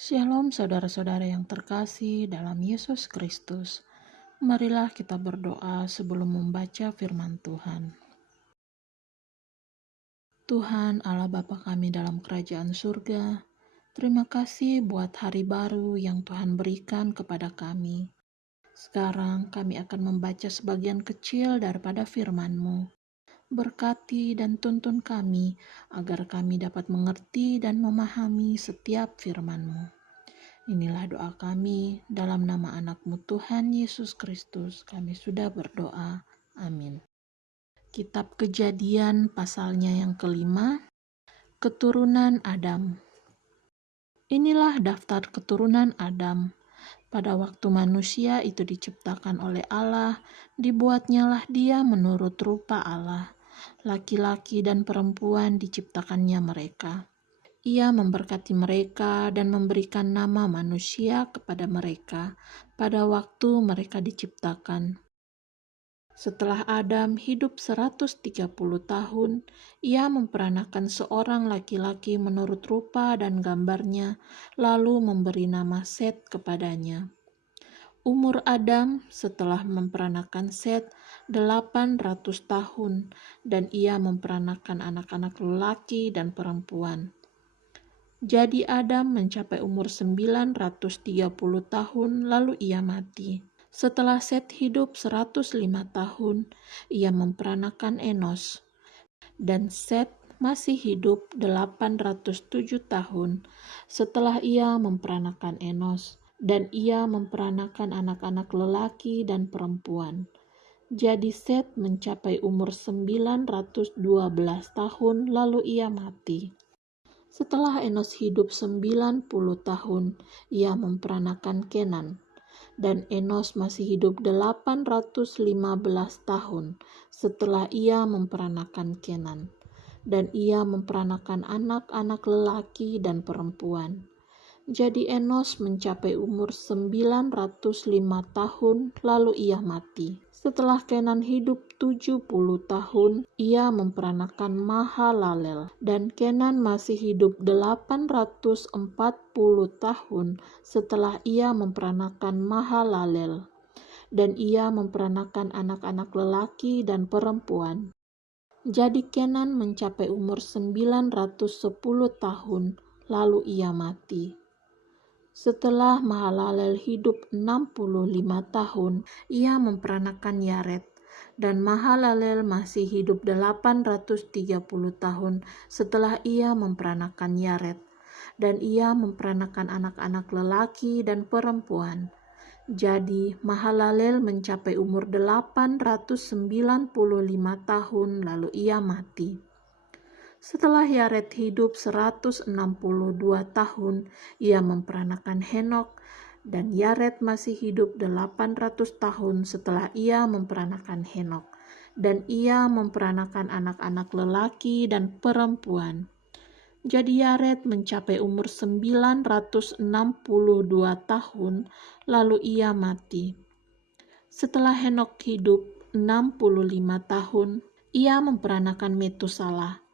Shalom saudara-saudara yang terkasih dalam Yesus Kristus. Marilah kita berdoa sebelum membaca firman Tuhan. Tuhan Allah Bapa kami dalam kerajaan surga, terima kasih buat hari baru yang Tuhan berikan kepada kami. Sekarang kami akan membaca sebagian kecil daripada firman-Mu. Berkati dan tuntun kami agar kami dapat mengerti dan memahami setiap firman-Mu. Inilah doa kami dalam nama anak-Mu Tuhan Yesus Kristus. Kami sudah berdoa. Amin. Kitab Kejadian pasalnya yang kelima, keturunan Adam. Inilah daftar keturunan Adam. Pada waktu manusia itu diciptakan oleh Allah, dibuatnyalah dia menurut rupa Allah. Laki-laki dan perempuan diciptakannya mereka. Ia memberkati mereka dan memberikan nama manusia kepada mereka pada waktu mereka diciptakan. Setelah Adam hidup 130 tahun, ia memperanakan seorang laki-laki menurut rupa dan gambarnya, lalu memberi nama Set kepadanya. Umur Adam setelah memperanakan Set 800 tahun, dan ia memperanakan anak-anak lelaki dan perempuan. Jadi Adam mencapai umur 930 tahun lalu ia mati. Setelah Set hidup 105 tahun, ia memperanakan Enos. Dan Set masih hidup 807 tahun setelah ia memperanakan Enos. Dan ia memperanakan anak-anak lelaki dan perempuan. Jadi Set mencapai umur 912 tahun lalu ia mati. Setelah Enos hidup 90 tahun, ia memperanakan Kenan. Dan Enos masih hidup 815 tahun setelah ia memperanakan Kenan. Dan ia memperanakan anak-anak lelaki dan perempuan. Jadi Enos mencapai umur 905 tahun lalu ia mati. Setelah Kenan hidup 70 tahun, ia memperanakan Mahalalel. Dan Kenan masih hidup 840 tahun setelah ia memperanakan Mahalalel. Dan ia memperanakan anak-anak lelaki dan perempuan. Jadi Kenan mencapai umur 910 tahun, lalu ia mati. Setelah Mahalalel hidup 65 tahun, ia memperanakan Yared. Dan Mahalalel masih hidup 830 tahun setelah ia memperanakan Yared. Dan ia memperanakan anak-anak lelaki dan perempuan. Jadi Mahalalel mencapai umur 895 tahun lalu ia mati. Setelah Yared hidup 162 tahun, ia memperanakan Henok, dan Yared masih hidup 800 tahun setelah ia memperanakan Henok, dan ia memperanakan anak-anak lelaki dan perempuan. Jadi Yared mencapai umur 962 tahun, lalu ia mati. Setelah Henok hidup 65 tahun, ia memperanakan Metusalah.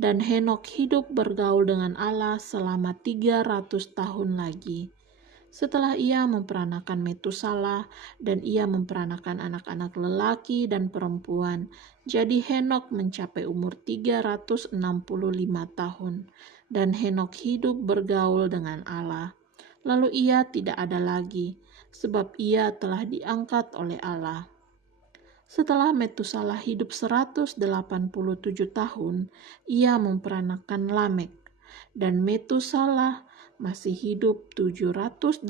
Dan Henok hidup bergaul dengan Allah selama 300 tahun lagi. Setelah ia memperanakan Metusalah dan ia memperanakan anak-anak lelaki dan perempuan, jadi Henok mencapai umur 365 tahun. Dan Henok hidup bergaul dengan Allah. Lalu ia tidak ada lagi, sebab ia telah diangkat oleh Allah. Setelah Metusalah hidup 187 tahun, ia memperanakan Lamek. Dan Metusalah masih hidup 782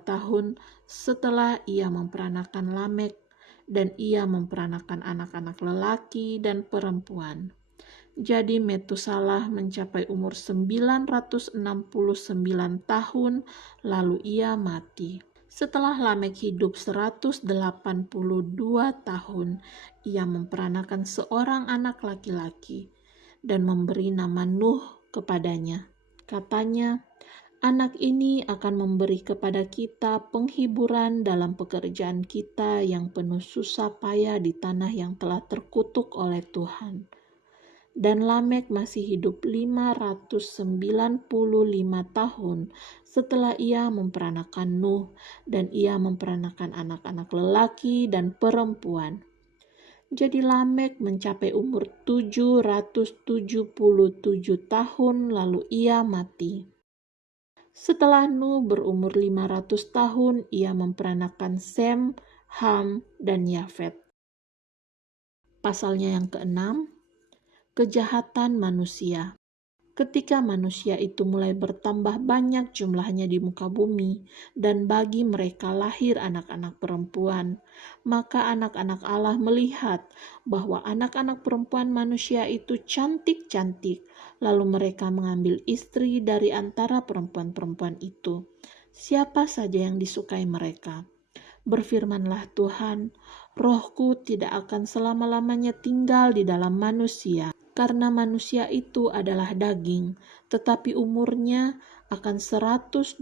tahun setelah ia memperanakan Lamek, dan ia memperanakan anak-anak lelaki dan perempuan. Jadi Metusalah mencapai umur 969 tahun, lalu ia mati. Setelah Lamek hidup 182 tahun, ia memperanakan seorang anak laki-laki dan memberi nama Nuh kepadanya. Katanya, anak ini akan memberi kepada kita penghiburan dalam pekerjaan kita yang penuh susah payah di tanah yang telah terkutuk oleh Tuhan. Dan Lamek masih hidup 595 tahun setelah ia memperanakan Nuh, dan ia memperanakan anak-anak lelaki dan perempuan. Jadi Lamek mencapai umur 777 tahun lalu ia mati. Setelah Nuh berumur 500 tahun, ia memperanakan Sem, Ham, dan Yafet. Pasalnya yang ke-6, kejahatan manusia. Ketika manusia itu mulai bertambah banyak jumlahnya di muka bumi, dan bagi mereka lahir anak-anak perempuan, maka anak-anak Allah melihat bahwa anak-anak perempuan manusia itu cantik-cantik, lalu mereka mengambil istri dari antara perempuan-perempuan itu, siapa saja yang disukai mereka. Berfirmanlah Tuhan, Rohku tidak akan selama-lamanya tinggal di dalam manusia, karena manusia itu adalah daging, tetapi umurnya akan 120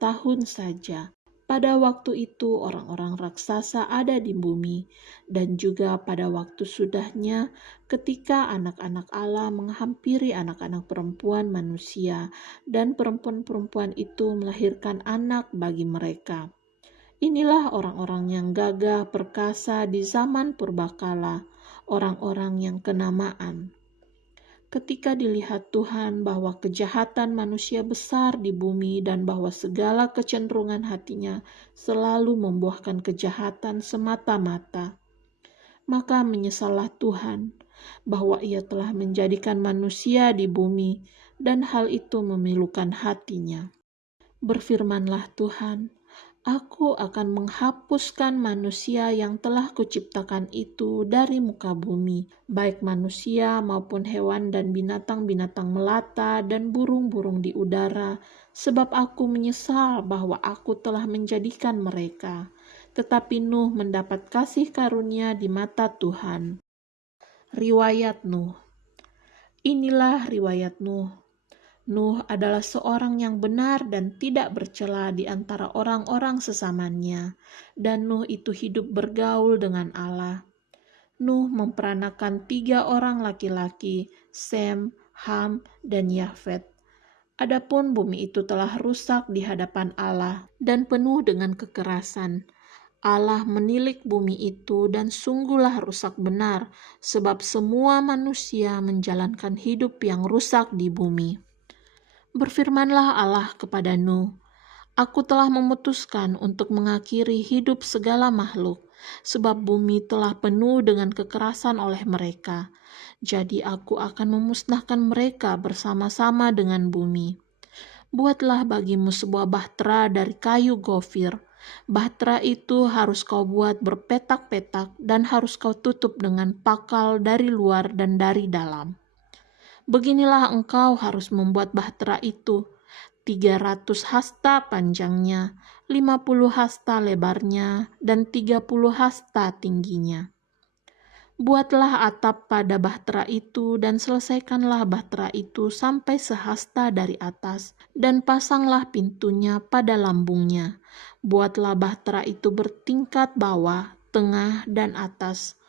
tahun saja. Pada waktu itu orang-orang raksasa ada di bumi, dan juga pada waktu sudahnya ketika anak-anak Allah menghampiri anak-anak perempuan manusia, dan perempuan-perempuan itu melahirkan anak bagi mereka. Inilah orang-orang yang gagah perkasa di zaman purbakala, orang-orang yang kenamaan. Ketika dilihat Tuhan bahwa kejahatan manusia besar di bumi dan bahwa segala kecenderungan hatinya selalu membuahkan kejahatan semata-mata, maka menyesallah Tuhan bahwa ia telah menjadikan manusia di bumi dan hal itu memilukan hatinya. Berfirmanlah Tuhan, Aku akan menghapuskan manusia yang telah kuciptakan itu dari muka bumi, baik manusia maupun hewan dan binatang-binatang melata dan burung-burung di udara, sebab aku menyesal bahwa aku telah menjadikan mereka. Tetapi Nuh mendapat kasih karunia di mata Tuhan. Riwayat Nuh. Inilah riwayat Nuh. Nuh adalah seorang yang benar dan tidak bercela di antara orang-orang sesamanya, dan Nuh itu hidup bergaul dengan Allah. Nuh memperanakan 3 orang laki-laki, Sem, Ham, dan Yafet. Adapun bumi itu telah rusak di hadapan Allah dan penuh dengan kekerasan. Allah menilik bumi itu dan sungguhlah rusak benar, sebab semua manusia menjalankan hidup yang rusak di bumi. Berfirmanlah Allah kepada Nuh, Aku telah memutuskan untuk mengakhiri hidup segala makhluk, sebab bumi telah penuh dengan kekerasan oleh mereka. Jadi aku akan memusnahkan mereka bersama-sama dengan bumi. Buatlah bagimu sebuah bahtera dari kayu gofir. Bahtera itu harus kau buat berpetak-petak dan harus kau tutup dengan pakal dari luar dan dari dalam. Beginilah engkau harus membuat bahtera itu, 300 hasta panjangnya, 50 hasta lebarnya, dan 30 hasta tingginya. Buatlah atap pada bahtera itu dan selesaikanlah bahtera itu sampai sehasta dari atas, dan pasanglah pintunya pada lambungnya. Buatlah bahtera itu bertingkat bawah, tengah, dan atas.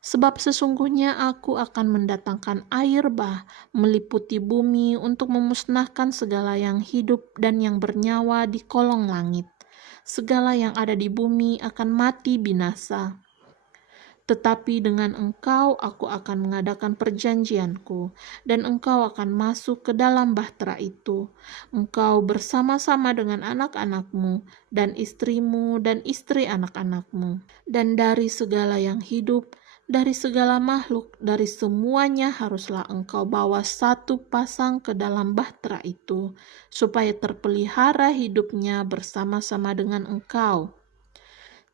Sebab sesungguhnya aku akan mendatangkan air bah meliputi bumi untuk memusnahkan segala yang hidup dan yang bernyawa di kolong langit. Segala yang ada di bumi akan mati binasa. Tetapi dengan engkau aku akan mengadakan perjanjianku, dan engkau akan masuk ke dalam bahtera itu. Engkau bersama-sama dengan anak-anakmu, dan istrimu, dan istri anak-anakmu. Dan dari segala yang hidup, dari segala makhluk, dari semuanya haruslah engkau bawa 1 pasang ke dalam bahtera itu, supaya terpelihara hidupnya bersama-sama dengan engkau.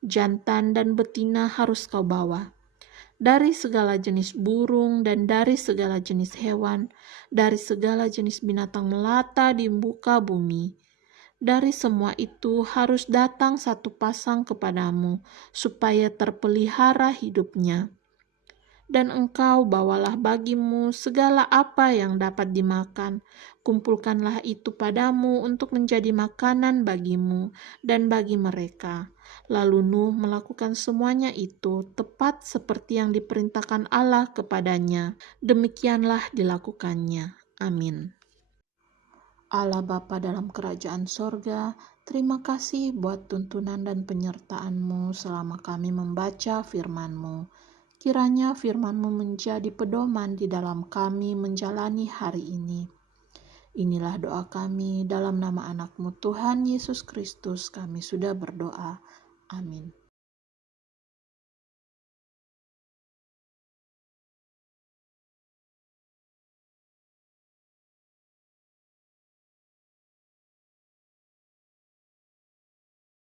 Jantan dan betina harus kau bawa. Dari segala jenis burung dan dari segala jenis hewan, dari segala jenis binatang melata di muka bumi. Dari semua itu harus datang 1 pasang kepadamu, supaya terpelihara hidupnya. Dan engkau bawalah bagimu segala apa yang dapat dimakan. Kumpulkanlah itu padamu untuk menjadi makanan bagimu dan bagi mereka. Lalu Nuh melakukan semuanya itu tepat seperti yang diperintahkan Allah kepadanya. Demikianlah dilakukannya. Amin. Allah Bapa dalam kerajaan sorga, terima kasih buat tuntunan dan penyertaan-Mu selama kami membaca firman-Mu. Kiranya firman-Mu menjadi pedoman di dalam kami menjalani hari ini. Inilah doa kami dalam nama anak-Mu Tuhan Yesus Kristus, kami sudah berdoa. Amin.